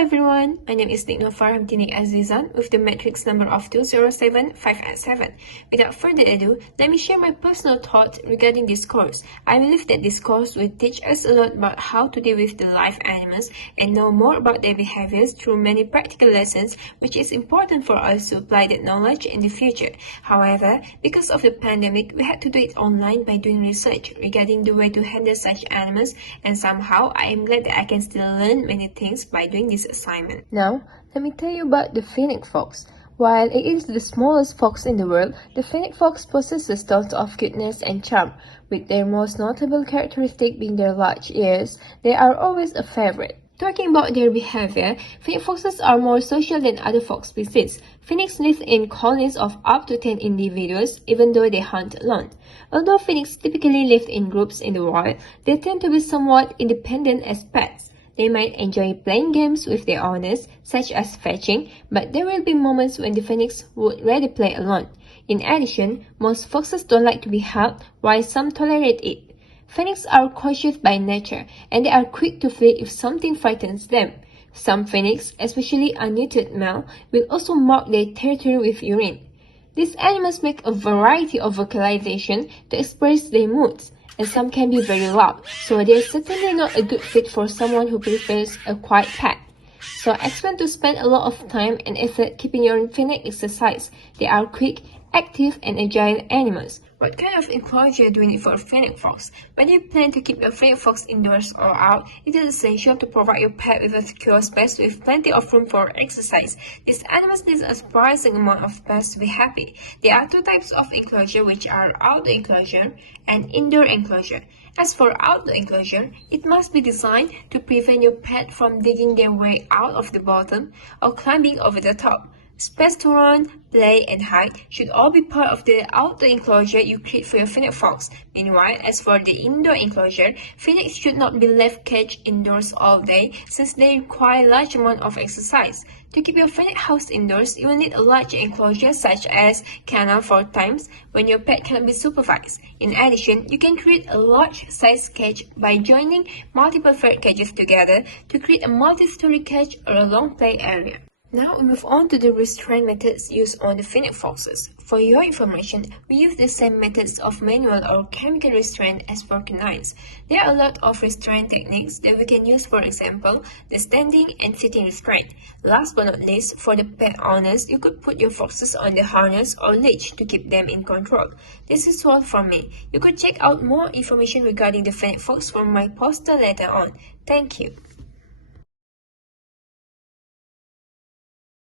everyone, my name is Nikno Farhamtini Azizan with the matrix number of 207587. Without further ado, let me share my personal thoughts regarding this course. I believe that this course will teach us a lot about how to deal with the live animals and know more about their behaviors through many practical lessons, which is important for us to apply that knowledge in the future. However, because of the pandemic, we had to do it online by doing research regarding the way to handle such animals, and somehow I am glad that I can still learn many things by doing this assignment. Now, let me tell you about the Fennec fox. While it is the smallest fox in the world, the Fennec fox possesses tons of cuteness and charm. With their most notable characteristic being their large ears, they are always a favorite. Talking about their behavior, Fennec foxes are more social than other fox species. Fennecs live in colonies of up to 10 individuals, even though they hunt alone. Although Fennecs typically live in groups in the wild, they tend to be somewhat independent as pets. They might enjoy playing games with their owners, such as fetching, but there will be moments when the Fennecs would rather play alone. In addition, most foxes don't like to be held, while some tolerate it. Fennecs are cautious by nature, and they are quick to flee if something frightens them. Some Fennecs, especially a neutered male, will also mark their territory with urine. These animals make a variety of vocalization to express their moods, and some can be very loud, so they are certainly not a good fit for someone who prefers a quiet pet. So expect to spend a lot of time and effort keeping your Fennec exercise. They are quick, active, and agile animals. What kind of enclosure do you need for a Fennec fox? When you plan to keep your Fennec fox indoors or out, it is essential to provide your pet with a secure space with plenty of room for exercise. These animals need a surprising amount of space to be happy. There are two types of enclosure, which are outdoor enclosure and indoor enclosure. As for outdoor enclosure, it must be designed to prevent your pet from digging their way out of the bottom or climbing over the top. Space to run, play, and hide should all be part of the outdoor enclosure you create for your Fennec fox. Meanwhile, as for the indoor enclosure, Fennecs should not be left caged indoors all day since they require a large amount of exercise. To keep your Fennec house indoors, you will need a large enclosure such as kennel for times when your pet cannot be supervised. In addition, you can create a large size cage by joining multiple ferret cages together to create a multi-story cage or a long play area. Now we move on to the restraint methods used on the Fennec foxes. For your information, we use the same methods of manual or chemical restraint as for canines. There are a lot of restraint techniques that we can use, for example, the standing and sitting restraint. Last but not least, for the pet owners, you could put your foxes on the harness or leash to keep them in control. This is all from me. You could check out more information regarding the Fennec fox from my poster later on. Thank you.